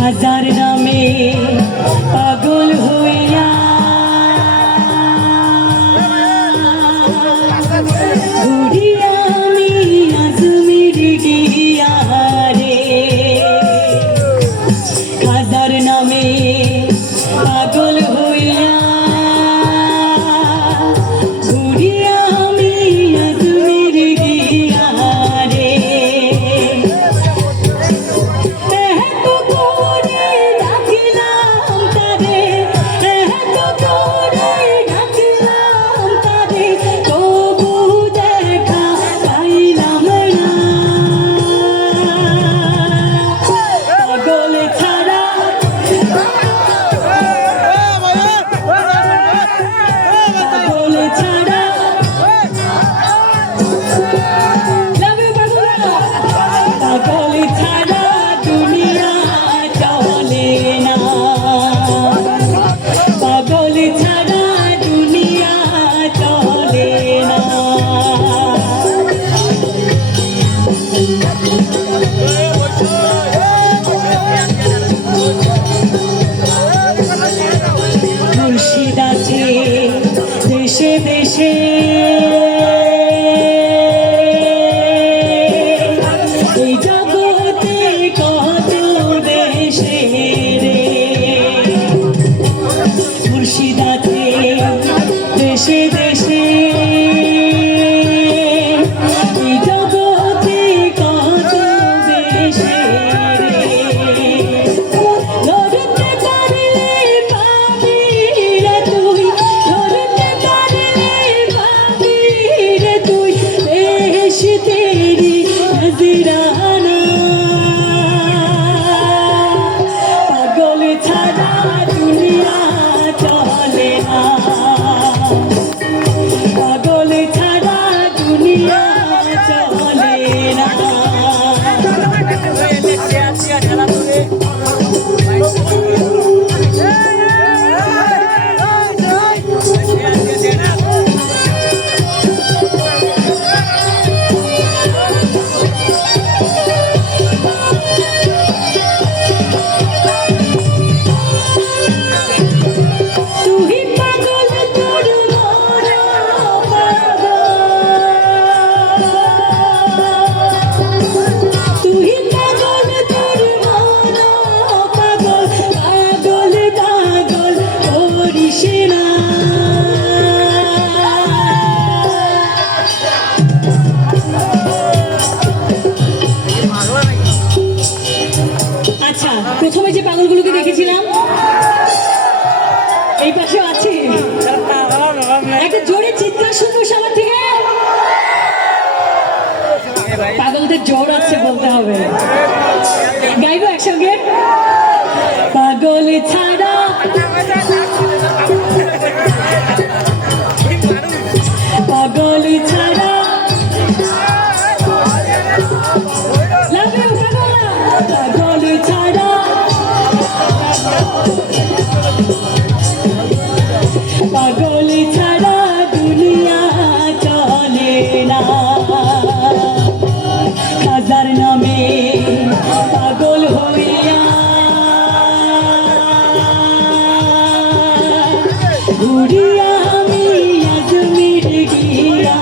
হাজার নামে পাগল হইয়া ঘুরি আমি আজমির গিয়া রে হাজার নামে পাগল হইয়া ঘুরি আমি আজমির গিয়া রে মুর্শিদ আছে দেশে দেশে এই জগতে কত দেশে রে মুর্শিদ আছে দেশে দেশে এই জগতে কত দেশে পাগল ছাড়া দুনিয়া চলে না পাগল ছাড়া দুনিয়া চলে না আচ্ছা প্রথমে যে পাগলগুলোকে দেখেছিলাম এই পাশে আছে একটা জোরে চিৎকার শুনবো সবার থেকে পাগলদের জোর আছে বলতে হবে গাইবো একসঙ্গে পাগল ছাড়া পাগল ছাড়া পাগল ছাড়া পাগল ছাড়া দুনিয়া চলে না হাজার নামে পাগল হইয়া ঘুরি আমি আজমির গিয়া